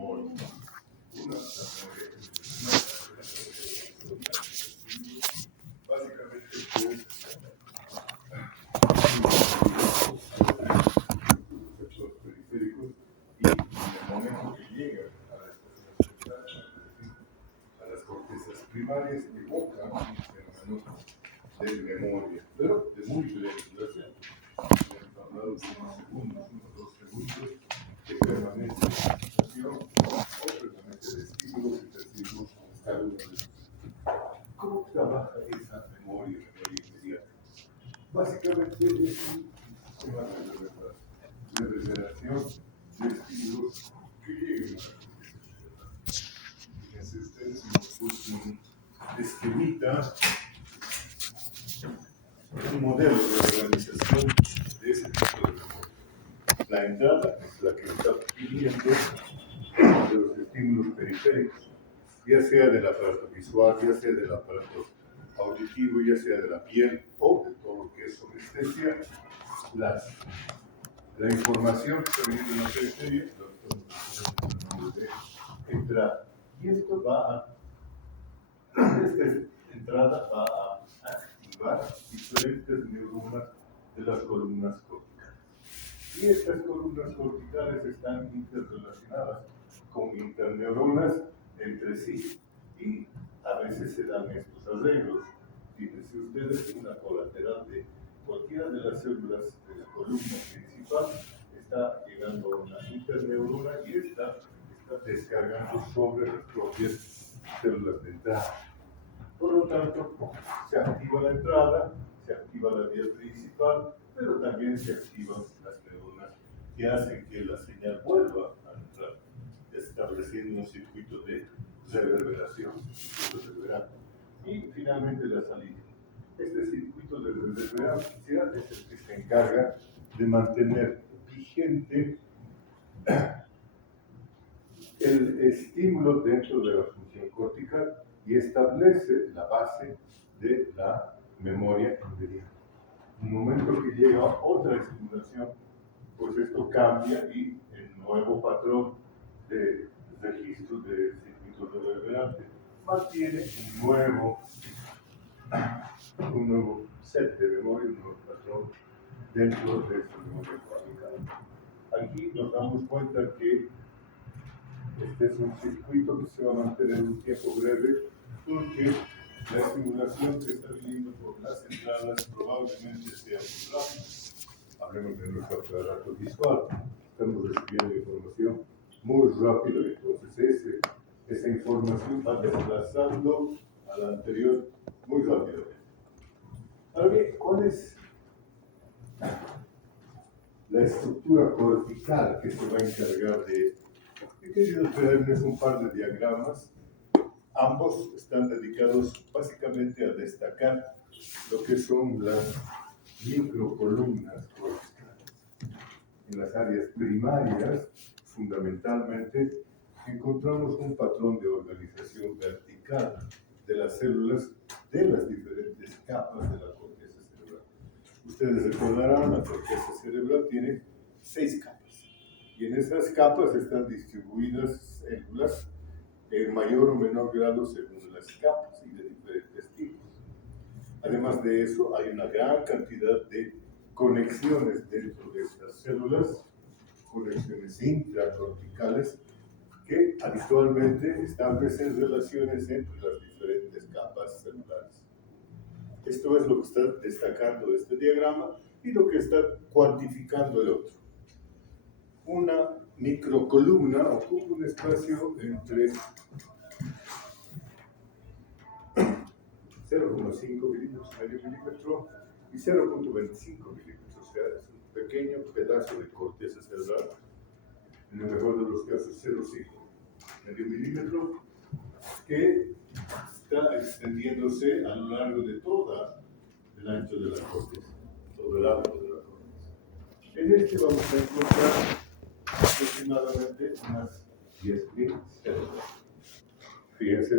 memoria. Una, la memoria básicamente receptores periféricos y en el momento que llegan a las estaciones centrales, a las cortezas primarias, evocan un fenómeno de memoria, pero de muy breve duración. Hemos hablado de unos segundos, 1 o 2 segundos que permanece de sensación o permanece de estímulos que percibimos con cada uno de ellos. ¿Cómo trabaja esa memoria inmediata? Básicamente es un sistema de reverberación de estímulos que llegan a la corteza. Fíjense ustedes, hemos puesto un esquemita, un modelo de organización de ese tipo de memoria. La entrada es la que está pidiendo de los estímulos periféricos, ya sea del aparato visual, ya sea del aparato auditivo, ya sea de la piel o de todo lo que es somestesia, la información que está viniendo en la periferia, de entrada. Y esto esta entrada va a activar diferentes neuronas de las columnas corticales. Y estas columnas corticales están interrelacionadas con interneuronas entre sí. Y a veces se dan estos arreglos. Fíjense ustedes, una colateral de cualquiera de las células de la columna principal está llegando a una interneurona y está descargando sobre las propias células de entrada. Por lo tanto, se activa la entrada, se activa la vía principal, pero también se activan las neuronas que hacen que la señal vuelva a entrar, estableciendo un circuito de reverberación. Y finalmente la salida. Este circuito de reverberancia es el que se encarga de mantener vigente el estímulo dentro de la función cortical y establece la base de la memoria inmediata. En el momento que llega otra estimulación, pues esto cambia y el nuevo patrón de registro de circuitos reverberantes mantiene un nuevo set de memoria, un nuevo patrón dentro de esta memoria cortical. Aquí nos damos cuenta que este es un circuito que se va a mantener un tiempo breve porque la estimulación que está viniendo por las entradas probablemente sea muy rápida. Hablemos de nuestro aparato visual. Estamos recibiendo información muy rápido, entonces esa información va desplazando a la anterior muy rápidamente. Ahora bien, ¿cuál es la estructura cortical que se va a encargar de esto? He querido traerles un par de diagramas. Ambos están dedicados básicamente a destacar lo que son las microcolumnas corticales. En las áreas primarias, fundamentalmente, encontramos un patrón de organización vertical de las células de las diferentes capas de la corteza cerebral. Ustedes recordarán, la corteza cerebral tiene 6 capas. Y en esas capas están distribuidas células en mayor o menor grado según las capas y de diferentes tipos. Además de eso, hay una gran cantidad de conexiones dentro de estas células, conexiones intracorticales, que habitualmente establecen relaciones entre las diferentes capas celulares. Esto es lo que está destacando este diagrama y lo que está cuantificando el otro. Una microcolumna ocupa un espacio entre 0,5 milímetros, medio milímetro, y 0,25 milímetros. O sea, es un pequeño pedazo de corteza cerebral, en el mejor de los casos 0,5 medio milímetro, que está extendiéndose a lo largo de todo el ancho de la corteza, todo el arco de la corteza. En este vamos a encontrar aproximadamente unas 10.000 células. Fíjense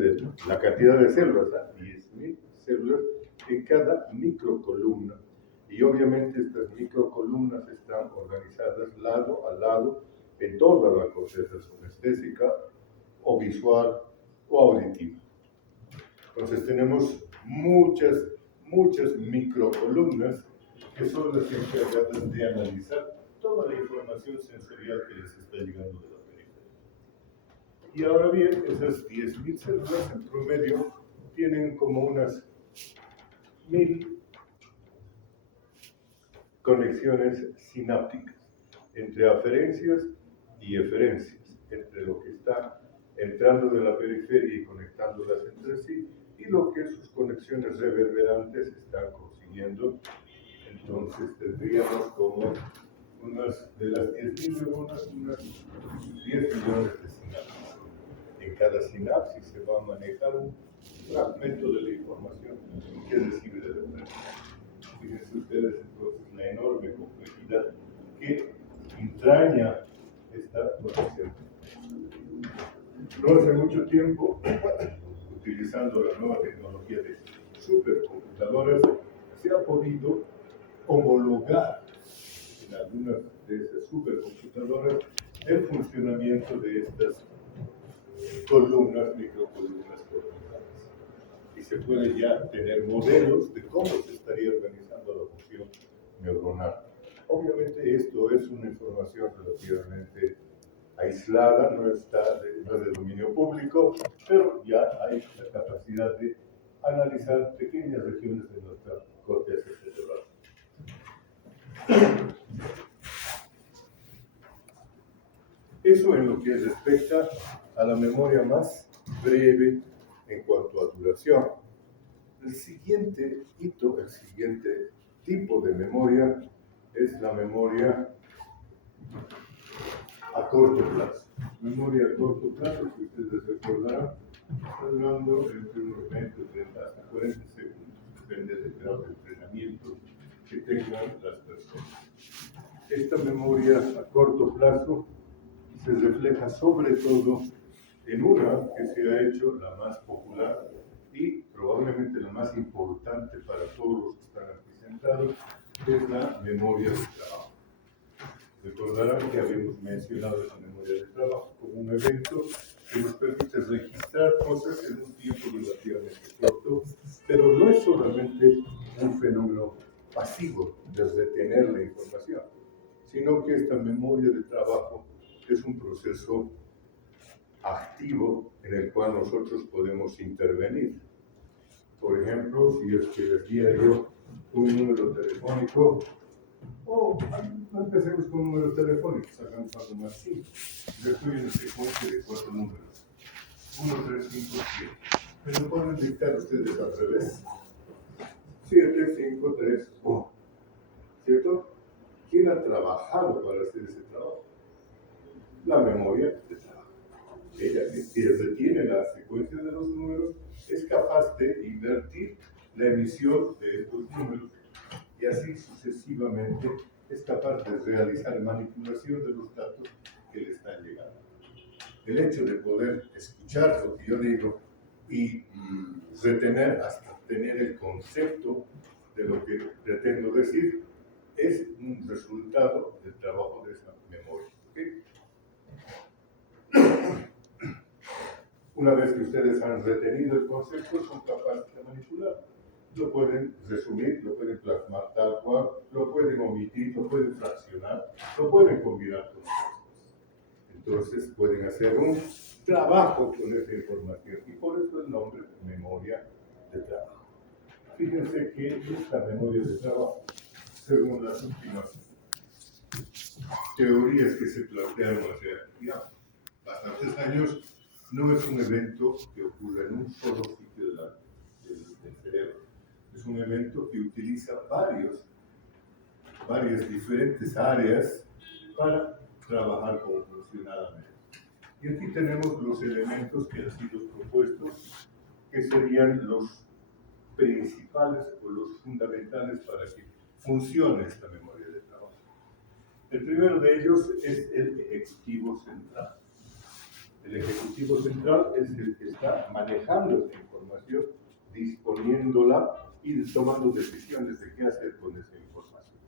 la cantidad de células, 10.000 células en cada microcolumna. Y obviamente estas microcolumnas están organizadas lado a lado en toda la corteza sinestésica, o visual, o auditiva. Entonces tenemos muchas microcolumnas que son las encargadas de analizar toda la información sensorial que les está llegando de la periferia. Y ahora bien, esas 10.000 células en promedio tienen como unas 1.000 conexiones sinápticas entre aferencias y eferencias, entre lo que está entrando de la periferia y conectándolas entre sí, y lo que sus conexiones reverberantes están consiguiendo. Entonces tendríamos como de las 10.000 neuronas, unas 10 millones de sinapsis. En cada sinapsis se va a manejar un fragmento de la información que recibe de la red. Fíjense ustedes entonces la enorme complejidad que entraña esta conexión. No hace mucho tiempo, utilizando la nueva tecnología de supercomputadoras, se ha podido homologar en algunas de esas supercomputadoras el funcionamiento de estas microcolumnas corticales. Y se puede ya tener modelos de cómo se estaría organizando la función neuronal. Obviamente esto es una información relativamente aislada, no es de dominio público, pero ya hay la capacidad de analizar pequeñas regiones de nuestra corteza cerebral. Eso en lo que respecta a la memoria más breve en cuanto a duración. El siguiente hito, el siguiente tipo de memoria es la memoria a corto plazo. Memoria a corto plazo, que ustedes recordarán, está durando entre unos 20, 30 hasta 40 segundos, depende del grado de entrenamiento que tengan las personas. Esta memoria a corto plazo se refleja sobre todo en una que se ha hecho la más popular y probablemente la más importante para todos los que están aquí sentados, que es la memoria de trabajo. Recordarán que habíamos mencionado esa memoria de trabajo como un evento que nos permite registrar cosas en un tiempo relativamente corto, pero no es solamente un fenómeno pasivo de retener la información, sino que esta memoria de trabajo es un proceso activo en el cual nosotros podemos intervenir. Por ejemplo, si es que les diera yo un número telefónico, no empecemos con números telefónicos, hagamos algo más simple. Yo estoy en una secuencia de 4 números, 1, 3, 5, 7. ¿Me lo pueden dictar ustedes al revés? 7, 5, 3, 1. ¿Cierto? ¿Quién ha trabajado para hacer ese trabajo? La memoria de trabajo. Ella que retiene la secuencia de los números es capaz de invertir la emisión de estos números y así sucesivamente es capaz de realizar manipulación de los datos que le están llegando. El hecho de poder escuchar lo que yo digo y retener hasta tener el concepto de lo que pretendo decir es un resultado del trabajo de esa memoria. ¿Okay? Una vez que ustedes han retenido el concepto, son capaces de manipularlo. Lo pueden resumir, lo pueden plasmar tal cual, lo pueden omitir, lo pueden fraccionar, lo pueden combinar con otras cosas. Entonces pueden hacer un trabajo con esa información y por eso el nombre memoria de trabajo. Fíjense que esta memoria de trabajo, según las últimas teorías que se plantearon hace ya bastantes años, no es un evento que ocurre en un solo sitio del cerebro. Es un evento que utiliza varias diferentes áreas para trabajar conjuncionadamente. Y aquí tenemos los elementos que han sido propuestos, que serían los principales o los fundamentales para que funcione esta memoria de trabajo. El primero de ellos es el ejecutivo central. El ejecutivo central es el que está manejando esta información, disponiéndola y tomando decisiones de qué hacer con esa información.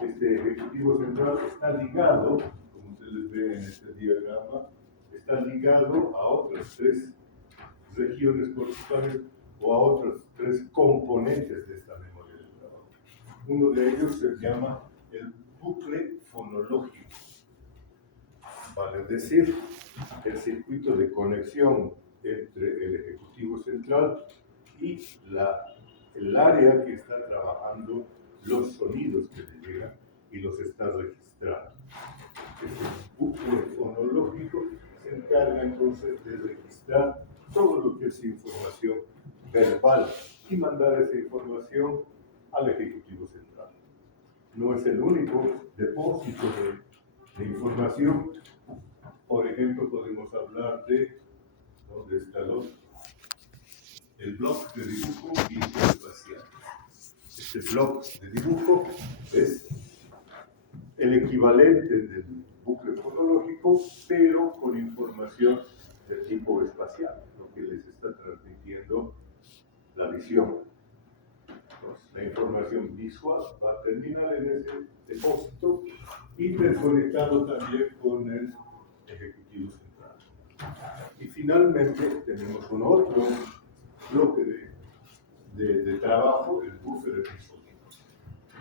Este ejecutivo central está ligado, como se ustedes ven en este diagrama, está ligado a otras tres regiones corticales o a otros tres componentes de esta memoria del trabajo. Uno de ellos se llama el bucle fonológico, vale decir, el circuito de conexión entre el ejecutivo central y el área que está trabajando los sonidos que le llegan y los está registrando. Este bucle fonológico se encarga entonces de registrar todo lo que es información verbal y mandar esa información al ejecutivo central. No es el único depósito de información. Por ejemplo, podemos hablar de ¿dónde está el bloc de dibujo espacial? Este bloc de dibujo es el equivalente del bucle fonológico, pero con información de tipo espacial, lo que les está transmitiendo la visión. Entonces, la información visual va a terminar en ese depósito, interconectado también con el ejecutivo central. Y finalmente tenemos un otro bloque de trabajo, el buffer episódico,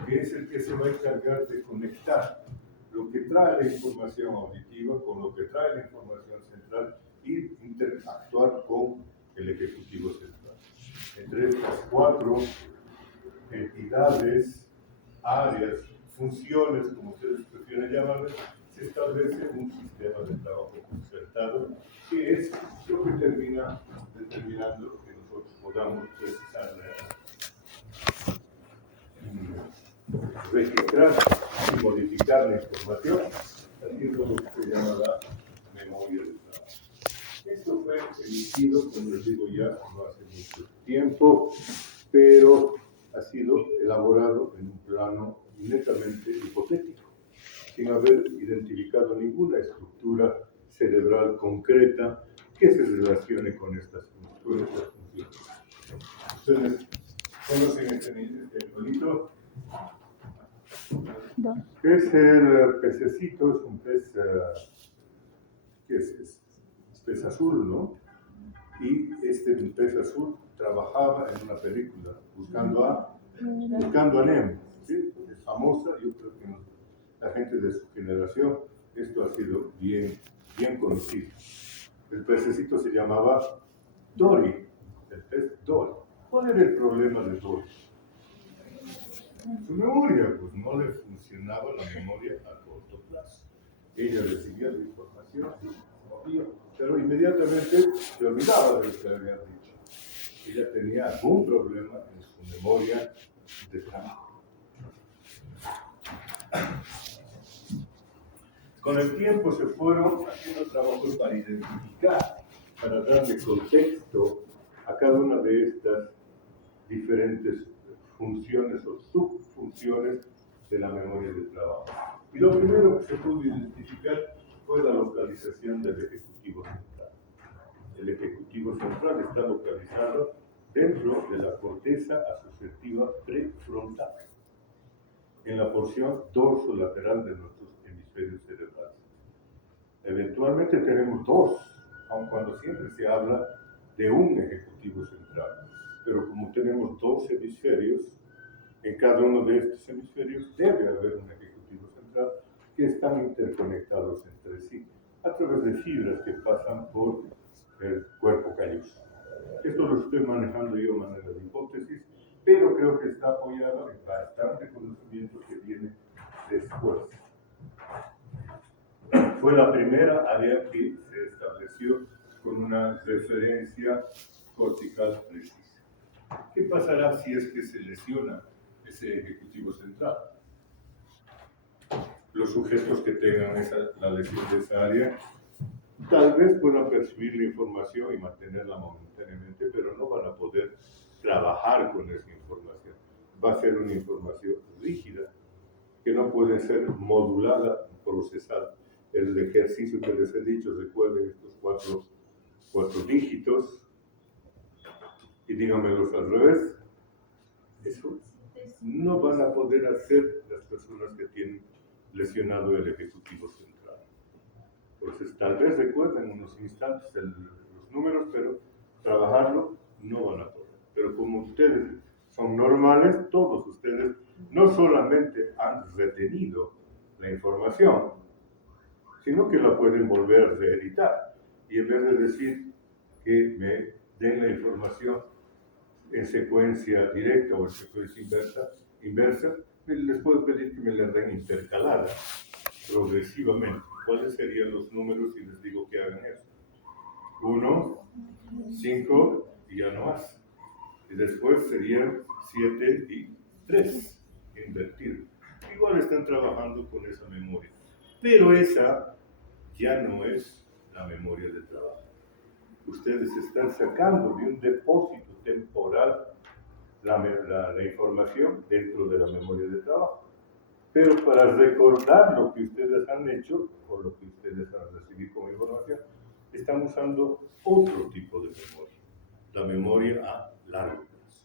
que es el que se va a encargar de conectar lo que trae la información auditiva con lo que trae la información central y interactuar con el ejecutivo central. Entre estas cuatro entidades, áreas, funciones, como ustedes prefieren llamarlas, se establece un sistema de trabajo concertado que es lo que termina determinando que nosotros podamos precisar, registrar y modificar la información, haciendo lo que se llama la memoria del trabajo. Esto fue emitido, como les digo ya, no hace mucho tiempo, pero ha sido elaborado en un plano netamente hipotético, sin haber identificado ninguna estructura cerebral concreta que se relacione con estas funciones. Ustedes conocen este animalito. Es el pececito, es un pez, ¿qué es? Es pez azul, ¿no? Y este pez azul trabajaba en una película, Buscando a Nemo, ¿sí? Es famosa, yo creo que la gente de su generación, esto ha sido bien conocido. El pececito se llamaba Dory, el pez Dory. ¿Cuál era el problema de Dory? Su memoria, pues no le funcionaba la memoria a corto plazo. Ella recibía la información, pero inmediatamente se olvidaba de lo que había dicho. Ella tenía algún problema en su memoria de trabajo. Con el tiempo se fueron haciendo trabajos para identificar, para darle contexto a cada una de estas diferentes funciones o subfunciones de la memoria del trabajo. Y lo primero que se pudo identificar fue la localización del ejecutivo central. El ejecutivo central está localizado dentro de la corteza asociativa prefrontal, en la porción dorsolateral de nuestros hemisferios cerebrales. Eventualmente tenemos dos, aun cuando siempre se habla de un ejecutivo central. Pero como tenemos dos hemisferios, en cada uno de estos hemisferios debe haber un ejecutivo central que están interconectados entre sí a través de fibras que pasan por el cuerpo calloso. Esto lo estoy manejando yo de manera de hipótesis, pero creo que está apoyado en bastante conocimiento que viene después. Fue la primera área que se estableció con una referencia cortical precisa. ¿Qué pasará si es que se lesiona ese ejecutivo central? Los sujetos que tengan la lesión de esa área tal vez puedan percibir la información y mantenerla momentáneamente, pero no van a poder trabajar con esa información. Va a ser una información rígida que no puede ser modulada, procesada. El ejercicio que les he dicho, recuerden estos cuatro dígitos, y díganmelos al revés. Eso no van a poder hacer las personas que tienen lesionado el ejecutivo central. Entonces, tal vez recuerden unos instantes los números, pero trabajarlo no van a poder. Pero como ustedes son normales, todos ustedes no solamente han retenido la información, sino que la pueden volver a reeditar. Y en vez de decir que me den la información en secuencia directa o en secuencia inversa, les puedo pedir que me la den intercalada progresivamente. ¿Cuáles serían los números si les digo que hagan eso? 1, 5 y ya no más. Y después serían 7 y 3, invertido. Igual están trabajando con esa memoria. Pero esa ya no es la memoria de trabajo. Ustedes están sacando de un depósito temporal la información dentro de la memoria de trabajo. Pero para recordar lo que ustedes han hecho o lo que ustedes han recibido como información, están usando otro tipo de memoria, la memoria a largo plazo.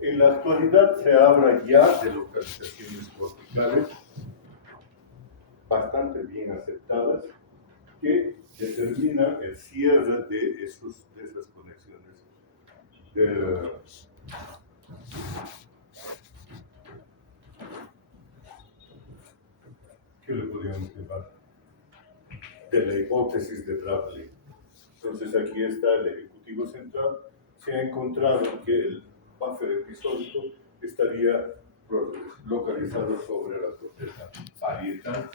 En la actualidad se habla ya de localizaciones corticales bastante bien aceptadas que determinan el cierre de esas conexiones. ¿Qué le podríamos llamar? De la hipótesis de Bradley. Entonces aquí está el Ejecutivo Central. Se ha encontrado que el buffer episódico estaría localizado sobre la corteza parietal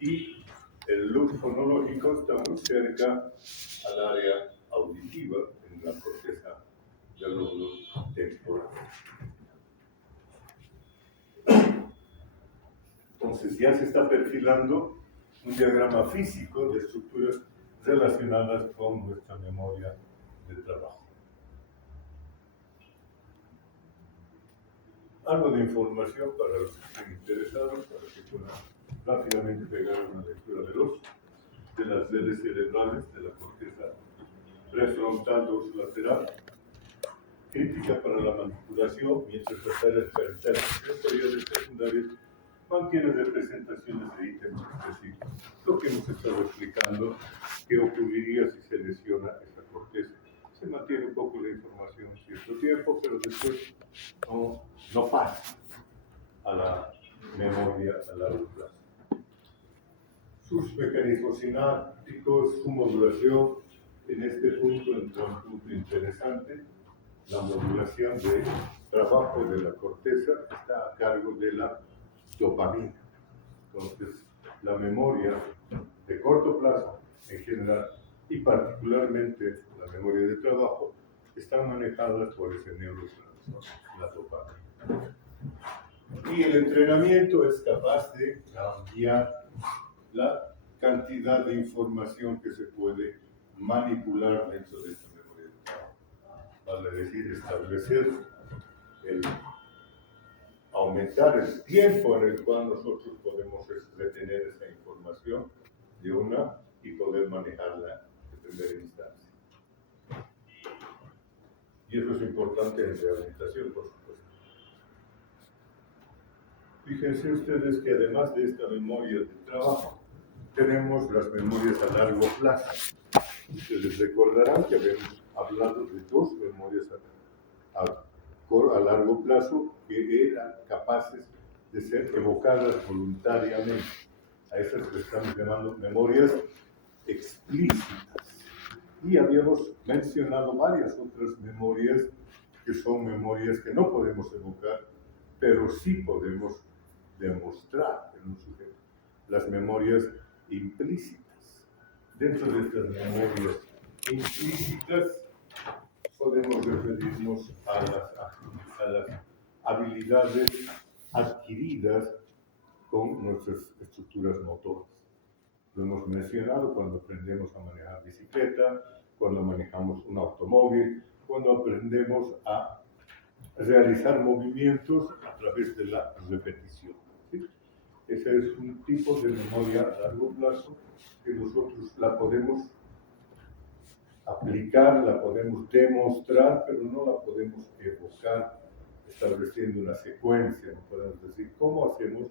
y el loop fonológico está muy cerca al área auditiva en la corteza del lóbulo temporal. Entonces ya se está perfilando un diagrama físico de estructuras relacionadas con nuestra memoria de trabajo. Algo de información para los que estén interesados, para que puedan rápidamente pegar una lectura veloz de las redes cerebrales de la corteza prefrontal dorsolateral, crítica para la manipulación, mientras las áreas periféricas posteriores secundarias mantienen representaciones de ítems específicos. Lo que hemos estado explicando, qué ocurriría si se lesiona esa corteza. Se mantiene un poco la información un cierto tiempo, pero después no pasa a la memoria a largo plazo. Sus mecanismos sinápticos, su modulación, en este punto entra un punto interesante. La modulación de trabajo de la corteza está a cargo de la dopamina. Entonces, la memoria de corto plazo en general y particularmente la memoria de trabajo están manejadas por ese neurotransmisor, la dopamina. Y el entrenamiento es capaz de cambiar la cantidad de información que se puede manipular dentro de esta memoria de trabajo. Vale decir, establecer aumentar el tiempo en el cual nosotros podemos retener esa información de una y poder manejarla de primera instancia. Y eso es importante en rehabilitación, por supuesto. Fíjense ustedes que además de esta memoria de trabajo, tenemos las memorias a largo plazo. Ustedes recordarán que habíamos hablado de dos memorias a largo plazo que eran capaces de ser evocadas voluntariamente. A esas que estamos llamando memorias explícitas. Y habíamos mencionado varias otras memorias que son memorias que no podemos evocar, pero sí podemos demostrar en un sujeto. Las memorias implícitas. Dentro de estas memorias implícitas podemos referirnos a las habilidades adquiridas con nuestras estructuras motoras. Lo hemos mencionado cuando aprendemos a manejar bicicleta, cuando manejamos un automóvil, cuando aprendemos a realizar movimientos a través de la repetición. ¿Sí? Ese es un tipo de memoria a largo plazo que nosotros la podemos aplicar, la podemos demostrar, pero no la podemos evocar estableciendo una secuencia, ¿no? Podemos decir, ¿cómo hacemos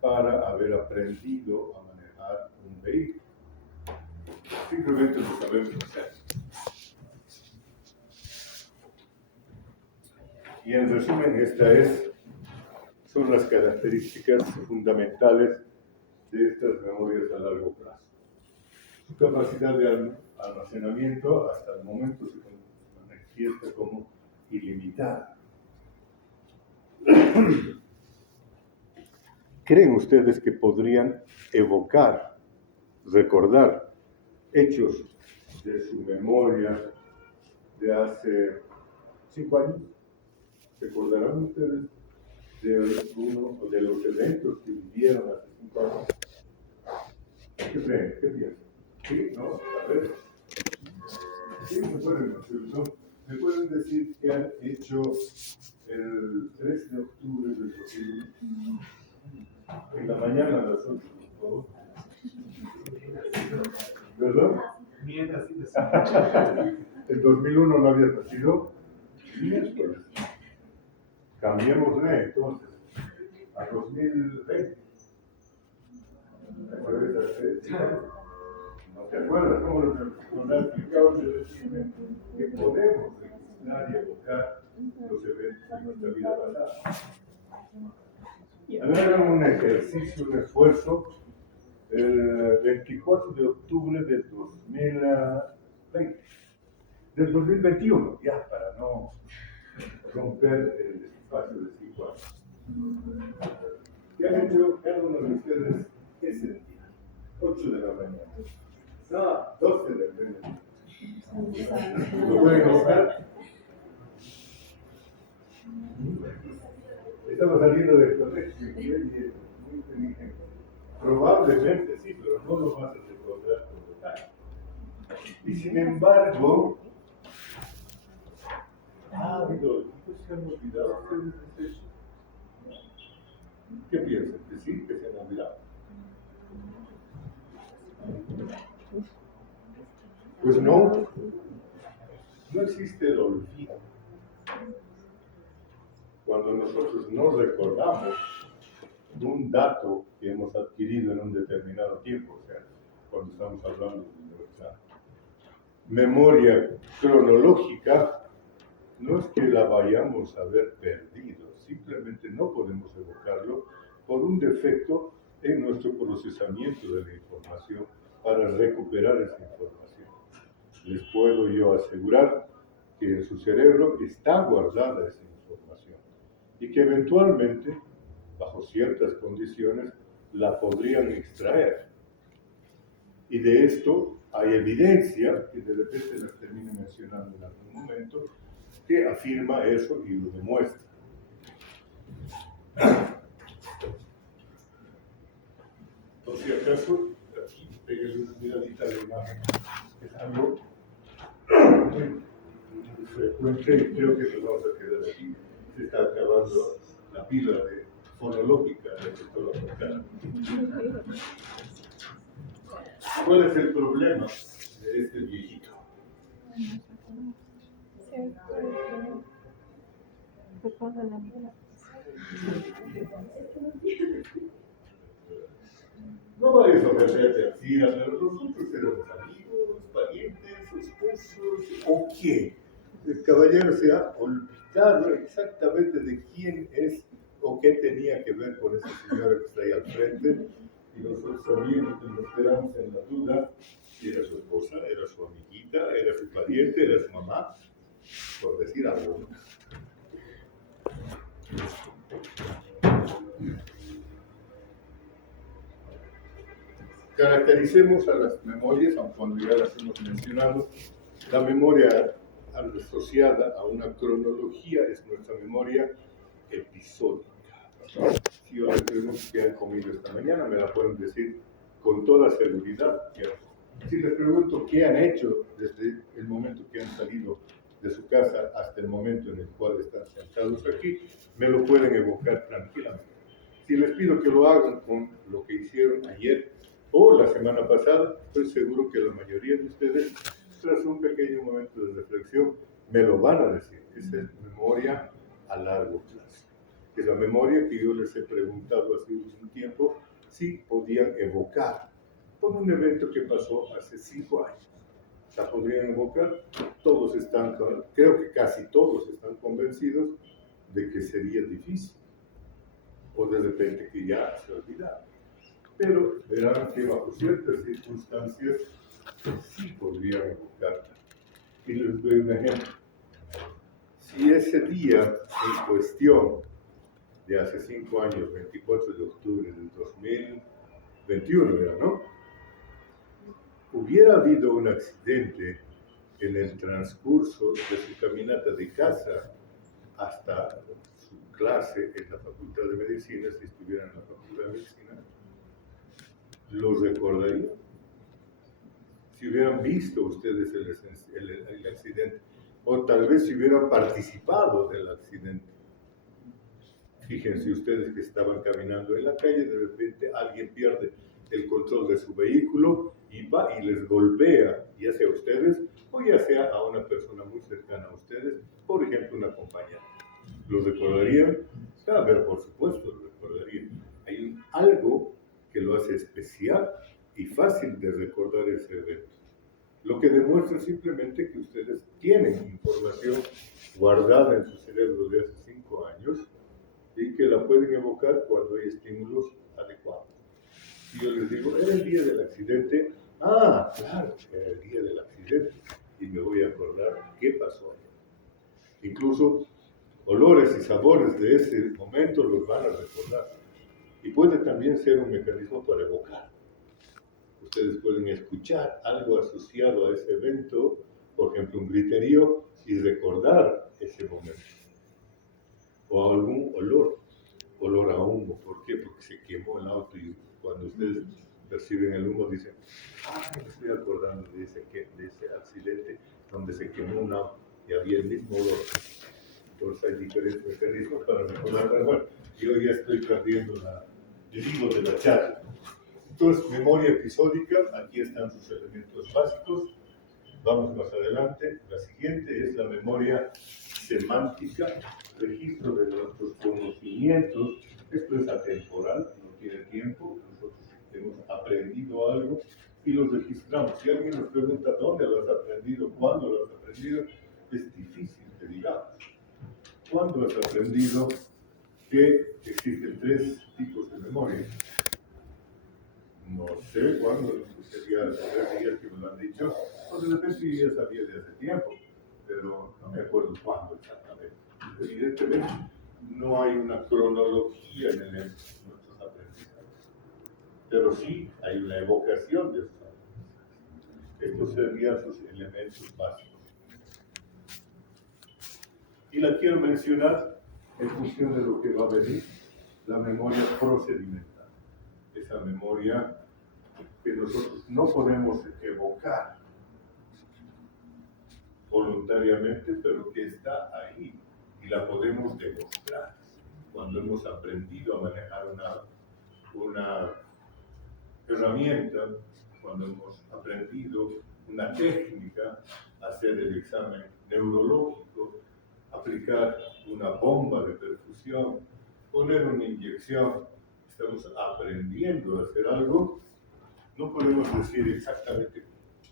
para haber aprendido a manejar un vehículo? Simplemente lo sabemos hacer. Y en resumen, son las características fundamentales de estas memorias a largo plazo. Su capacidad de almacenamiento hasta el momento se manifiesta como ilimitada. ¿Creen ustedes que podrían evocar, recordar hechos de su memoria de hace 5 años? ¿Recordarán ustedes de alguno de los eventos que vivieron hace 5 años? ¿Qué creen? ¿Qué piensan? ¿Sí? ¿No? A ver. Sí, me pueden decir qué han hecho el 3 de octubre del 2001. En la mañana a las 8, por favor. ¿Verdad? Bien, así de El 2001 no había nacido. Miércoles. Cambiémosle entonces a 2020. ¿No te acuerdas cómo nos ha explicado el régimen que podemos registrar y evocar los eventos de nuestra vida pasada? Hagan un ejercicio, un esfuerzo, el 24 de octubre del 2020, del 2021, ya para no romper el espacio de 5 años. ¿Qué han hecho cada uno de ustedes ese día? 8 de la mañana. No, 12 de la mañana. ¿Lo pueden colocar? Estaba saliendo del colegio y muy inteligente. Probablemente sí, pero no lo vas a recordar con detalle. Y sin embargo, ha habido, se han olvidado ustedes de eso. ¿Qué piensan? ¿Que sí? ¿Que se han olvidado? Pues no existe el olvido. Cuando nosotros no recordamos un dato que hemos adquirido en un determinado tiempo, o sea, cuando estamos hablando de nuestra memoria cronológica, no es que la vayamos a haber perdido, simplemente no podemos evocarlo por un defecto en nuestro procesamiento de la información para recuperar esa información. Les puedo yo asegurar que en su cerebro está guardada esa información y que eventualmente, bajo ciertas condiciones, la podrían extraer. Y de esto hay evidencia, que de repente las termino mencionando en algún momento, que afirma eso y lo demuestra. Por si acaso, aquí pegué una miradita de imagen. Es algo muy frecuente y creo que nos vamos a quedar aquí. Se está acabando la pila de fonológica de todo acá. ¿Cuál es el problema de este viejito? No vayas a perderte así, pero nosotros éramos amigos, parientes, esposos, ¿o qué? El caballero se ha olvidado exactamente de quién es o qué tenía que ver con esa señora que está ahí al frente, y nosotros también nos quedamos en la duda si era su esposa, era su amiguita, era su pariente, era su mamá, por decir algo. Caractericemos a las memorias, aun cuando ya las hemos mencionado. La memoria asociada a una cronología es nuestra memoria episódica. Si yo les pregunto qué han comido esta mañana, me la pueden decir con toda seguridad. Si les pregunto qué han hecho desde el momento que han salido de su casa hasta el momento en el cual están sentados aquí, me lo pueden evocar tranquilamente. Si les pido que lo hagan con lo que hicieron ayer o la semana pasada, estoy seguro que la mayoría de ustedes, tras un pequeño momento de reflexión, me lo van a decir. Esa es memoria a largo plazo. Es la memoria que yo les he preguntado hace un tiempo si podían evocar por un evento que pasó hace 5 años. ¿La podrían evocar? Todos están, creo que casi todos están convencidos de que sería difícil, o de repente que ya se olvidaron. Pero verán que bajo ciertas circunstancias sí podrían evocarla. Y les doy un ejemplo. Si ese día en cuestión de hace 5 años, 24 de octubre del 2021, era, ¿no? Hubiera habido un accidente en el transcurso de su caminata de casa hasta su clase en la Facultad de Medicina, si estuviera en la Facultad de Medicina, ¿lo recordarían? Si hubieran visto ustedes el accidente, o tal vez si hubieran participado del accidente. Fíjense ustedes que estaban caminando en la calle, de repente alguien pierde el control de su vehículo y va y les golpea, ya sea a ustedes o ya sea a una persona muy cercana a ustedes, por ejemplo una compañera. ¿Lo recordarían? A ver, por supuesto, lo recordarían. Hay algo que lo hace especial y fácil de recordar ese evento. Lo que demuestra simplemente que ustedes tienen información guardada en su cerebro de hace 5 años y que la pueden evocar cuando hay estímulos adecuados. Si yo les digo, era el día del accidente, claro, era el día del accidente, y me voy a acordar qué pasó ayer. Incluso olores y sabores de ese momento los van a recordar. Y puede también ser un mecanismo para evocar. Ustedes pueden escuchar algo asociado a ese evento, por ejemplo, un griterío, y recordar ese momento. O algún olor a humo. ¿Por qué? Porque se quemó el auto y cuando ustedes perciben el humo dicen, me estoy acordando de ese accidente donde se quemó un auto y había el mismo olor. Entonces hay diferentes mecanismos para recordar, pero bueno, yo ya estoy perdiendo el hilo de la charla. Entonces, memoria episódica, aquí están sus elementos básicos. Vamos más adelante. La siguiente es la memoria semántica, registro de nuestros conocimientos. Esto es atemporal, no tiene tiempo. Nosotros hemos aprendido algo y lo registramos. Si alguien nos pregunta dónde lo has aprendido, cuándo lo has aprendido, es difícil que digamos. ¿Cuándo has aprendido que existen 3 tipos de memoria? No sé cuándo, sería 3 días que me lo han dicho, o de repente ya sabía de hace tiempo, pero no me acuerdo cuándo exactamente. Evidentemente, no hay una cronología en nuestros aprendizajes, pero sí hay una evocación de esos aprendizajes. Estos serían sus elementos básicos. Y la quiero mencionar en función de lo que va a venir, la memoria procedimental. Esa memoria que nosotros no podemos evocar voluntariamente, pero que está ahí y la podemos demostrar cuando hemos aprendido a manejar una herramienta, cuando hemos aprendido una técnica, hacer el examen neurológico, aplicar una bomba de perfusión, poner una inyección. Estamos aprendiendo a hacer algo. No podemos decir exactamente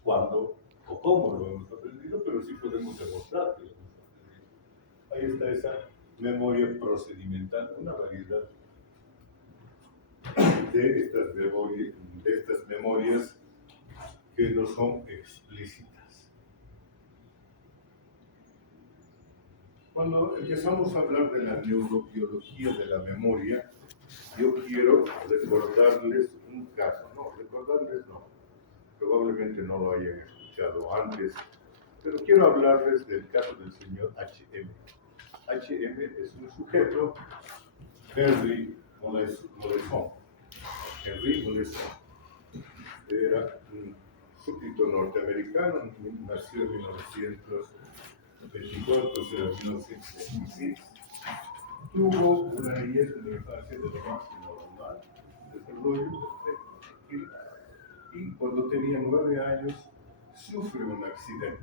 cuándo o cómo lo hemos aprendido, pero sí podemos demostrar que lo hemos aprendido. Ahí está esa memoria procedimental, una variedad de estas memorias que no son explícitas. Cuando empezamos a hablar de la neurobiología de la memoria, yo quiero recordarles un caso. Probablemente no lo hayan escuchado antes, pero quiero hablarles del caso del señor H.M. H.M. es un sujeto, Henry Molaison. Henry Molaison era un súbdito norteamericano, nació en 1924, o sea, 1926. Tuvo una niñez en la infancia de lo más normal, desarrollo perfecto, tranquilo. Y cuando tenía 9 años, sufre un accidente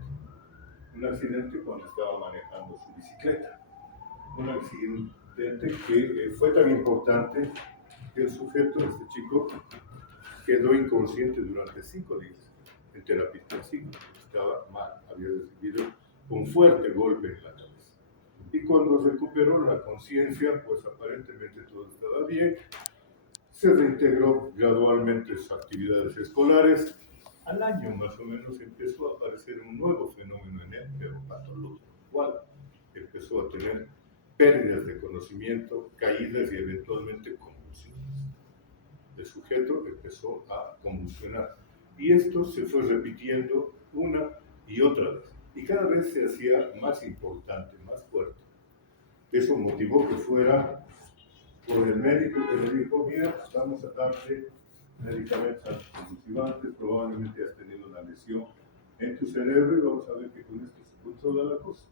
cuando estaba manejando su bicicleta. un accidente que fue tan importante que el sujeto, este chico, quedó inconsciente durante 5 días en terapia intensiva. Estaba mal, había recibido un fuerte golpe en la cabeza. Y cuando recuperó la conciencia, pues aparentemente todo estaba bien. Se reintegró gradualmente a sus actividades escolares. Al año más o menos empezó a aparecer un nuevo fenómeno en él, pero patológico. Igual empezó a tener pérdidas de conocimiento, caídas y eventualmente convulsiones. El sujeto empezó a convulsionar. Y esto se fue repitiendo una y otra vez. Y cada vez se hacía más importante, más fuerte. Eso motivó que fuera por el médico que le dijo: mira, vamos a darte medicamentos anticonvulsivantes, probablemente has tenido una lesión en tu cerebro y vamos a ver que con esto se controla la cosa.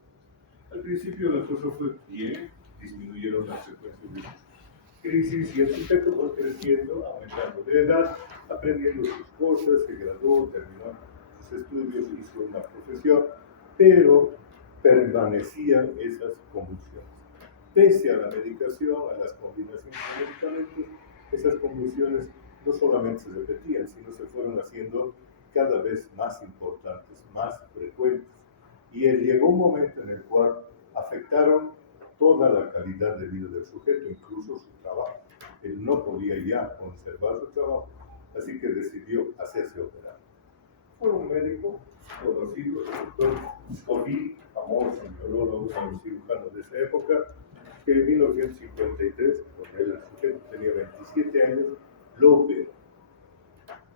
Al principio la cosa fue bien, disminuyeron las frecuencias de crisis y el sujeto fue creciendo, aumentando de edad, aprendiendo sus cosas, se graduó, terminó sus estudios, hizo una profesión, pero permanecían esas convulsiones. Pese a la medicación, a las combinaciones de medicamentos, esas convulsiones no solamente se repetían, sino se fueron haciendo cada vez más importantes, más frecuentes. Y llegó un momento en el cual afectaron toda la calidad de vida del sujeto, incluso su trabajo. Él no podía ya conservar su trabajo, así que decidió hacerse operar. Fue un médico conocido, el doctor Scolí, famoso neurólogo, un cirujano de esa época, que en 1953, cuando el sujeto tenía 27 años, lo operó.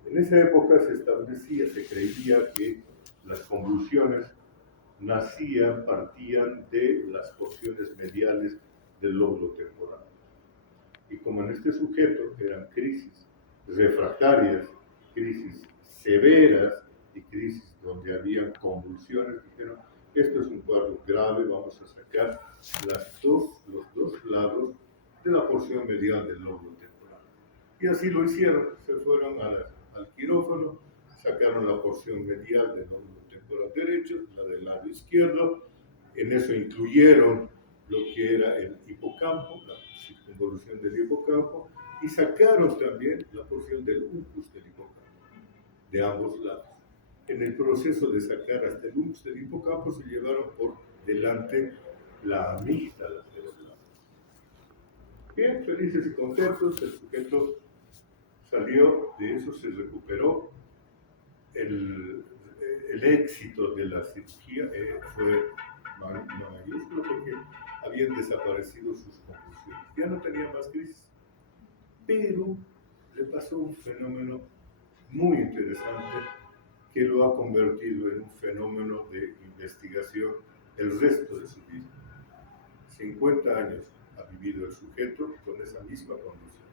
En esa época se establecía, se creía que las convulsiones partían de las porciones mediales del lóbulo temporal. Y como en este sujeto eran crisis refractarias, crisis severas y crisis donde había convulsiones, dijeron: esto es un cuadro grave, vamos a sacar los dos lados de la porción medial del lóbulo temporal. Y así lo hicieron, se fueron al quirófano, sacaron la porción medial del lóbulo temporal derecho, la del lado izquierdo, en eso incluyeron lo que era el hipocampo, la circunvolución del hipocampo, y sacaron también la porción del uncus del hipocampo, de ambos lados. En el proceso de sacar hasta el uncus del hipocampo se llevaron por delante la amígdala de los lados. Bien, felices y contentos, el sujeto salió de eso, se recuperó. El éxito de la cirugía fue mayúsculo porque habían desaparecido sus convulsiones. Ya no tenía más crisis. Pero le pasó un fenómeno muy interesante que lo ha convertido en un fenómeno de investigación el resto de su vida. 50 años ha vivido el sujeto con esa misma condición.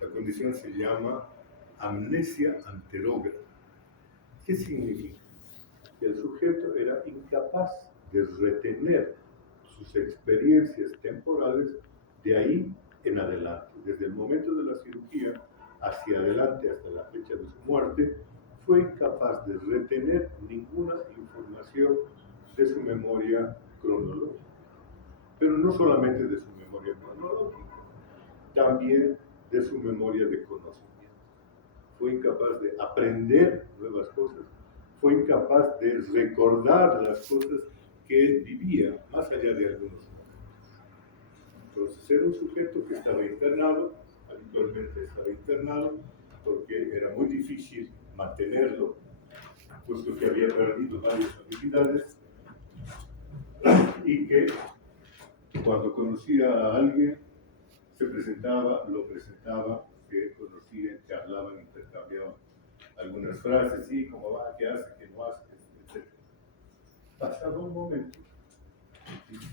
La condición se llama amnesia anterógrada. ¿Qué significa? Que el sujeto era incapaz de retener sus experiencias temporales de ahí en adelante. Desde el momento de la cirugía hacia adelante hasta la fecha de su muerte, fue incapaz de retener ninguna información de su memoria cronológica. Pero no solamente de su memoria cronológica, también de su memoria de conocimiento. Fue incapaz de aprender nuevas cosas, fue incapaz de recordar las cosas que él vivía, más allá de algunos momentos. Entonces era un sujeto que estaba internado, habitualmente estaba internado, porque era muy difícil mantenerlo, puesto que había perdido varias habilidades, y que cuando conocía a alguien, se presentaba, lo presentaba, que conocían, charlaban, intercambiaban algunas frases: sí, cómo va, qué hace, qué no hace, etc. Pasaba un momento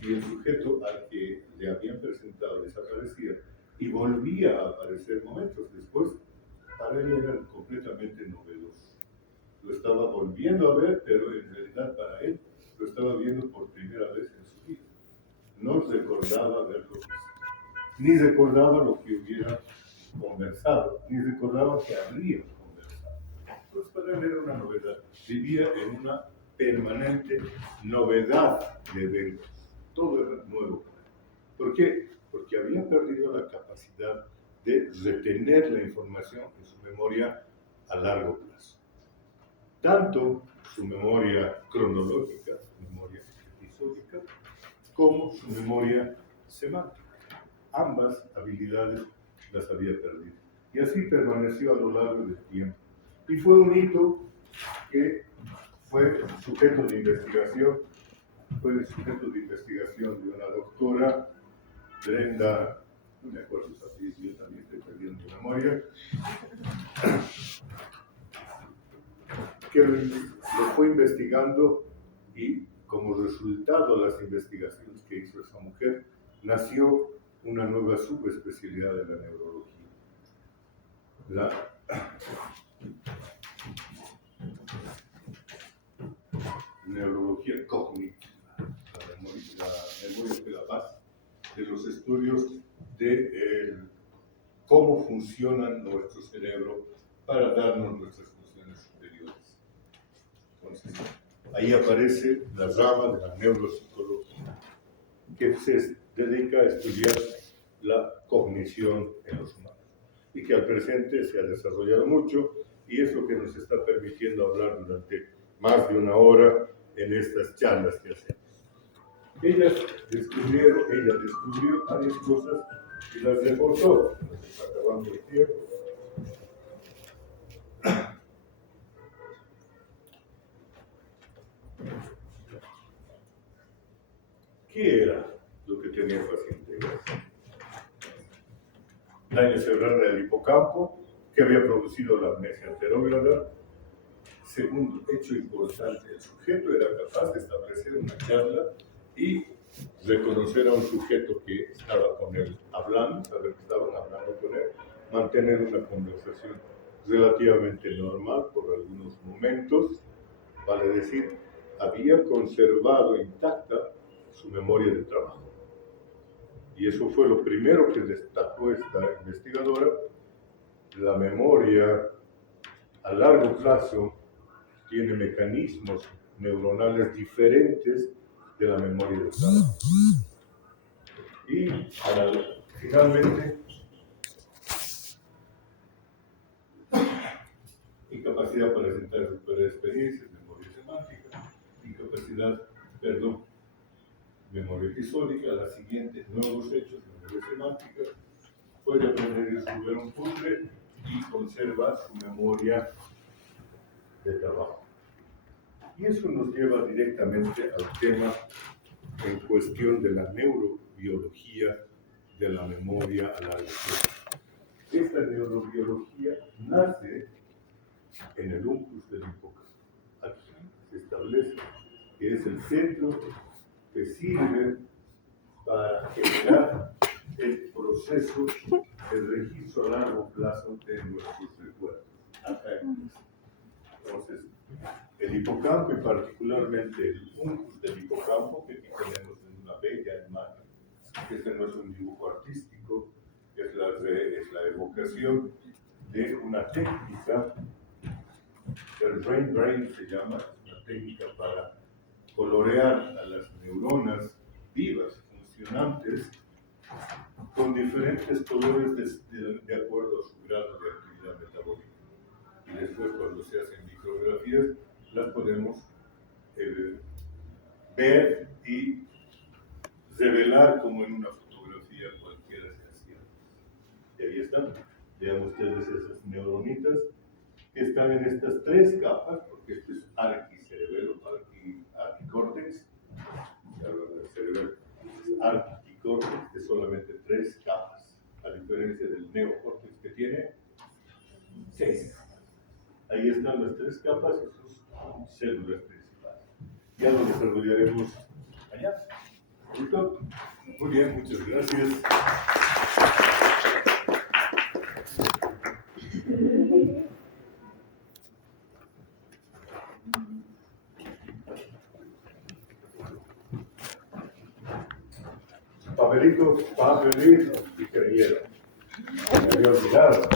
y el sujeto al que le habían presentado desaparecía y volvía a aparecer momentos después. Para él era completamente novedoso. Lo estaba volviendo a ver, pero en realidad para él lo estaba viendo por primera vez en su vida. No recordaba haberlo visto, ni recordaba lo que hubiera conversado, ni recordaba que habría conversado. Pues para él era una novedad. Vivía en una permanente novedad de eventos. Todo era nuevo. ¿Por qué? Porque había perdido la capacidad de retener la información en su memoria a largo plazo. Tanto su memoria cronológica, su memoria episódica, como su memoria semántica. Ambas habilidades las había perdido. Y así permaneció a lo largo del tiempo. Y fue un hito que fue sujeto de investigación, de una doctora, Brenda, no me acuerdo su apellido, yo también estoy perdiendo mi memoria, que lo fue investigando y como resultado de las investigaciones que hizo esa mujer, nació una nueva subespecialidad de la neurología. La neurología cognitiva, la memoria de la base de los estudios de cómo funcionan nuestro cerebro para darnos nuestras funciones superiores. Entonces, ahí aparece la rama de la neuropsicología, que se dedica a estudiar la cognición en los humanos y que al presente se ha desarrollado mucho y es lo que nos está permitiendo hablar durante más de una hora en estas charlas que hacemos. Ella descubrió varias cosas y las reportó. Nos está acabando el tiempo. ¿Qué era lo que tenía el paciente? Daño cerebral del hipocampo, que había producido la amnesia anterógrada. Segundo hecho importante, el sujeto era capaz de establecer una charla y reconocer a un sujeto que estaba con él hablando, saber que estaban hablando con él, mantener una conversación relativamente normal por algunos momentos, vale decir, había conservado intacta su memoria de trabajo. Y eso fue lo primero que destacó esta investigadora. La memoria a largo plazo tiene mecanismos neuronales diferentes de la memoria de trabajo. Y finalmente, incapacidad para sentar y superar experiencias, memoria semántica, memoria episódica, la siguiente, nuevos hechos, memoria semántica, puede aprender a resolver un puzzle y conserva su memoria de trabajo. Y eso nos lleva directamente al tema en cuestión de la neurobiología de la memoria a largo plazo. Esta neurobiología nace en el uncus del hipocampo. Aquí se establece que es el centro que sirve para generar el proceso de registro a largo plazo de nuestros recuerdos. Entonces, el hipocampo y particularmente el uncus del hipocampo, que aquí tenemos en una bella imagen, que este no es un dibujo artístico, es la evocación de una técnica, el brain drain se llama, una técnica para colorear a las neuronas vivas, funcionantes, con diferentes colores de acuerdo a su grado de actividad metabólica. Y después, cuando se hacen micrografías, las podemos ver y revelar como en una fotografía cualquiera se hacía. Y ahí están. Vean ustedes esas neuronitas que están en estas tres capas, porque esto es arquicerebelo, arquicórtex, cerebelo, es arquicórtex de solamente tres capas, a diferencia del neocórtex que tiene 6 capas. Ahí están las tres capas y sus células principales. Ya lo desarrollaremos allá. ¿Listo? Muy bien, muchas gracias. Papelito y creyera. Me había olvidado.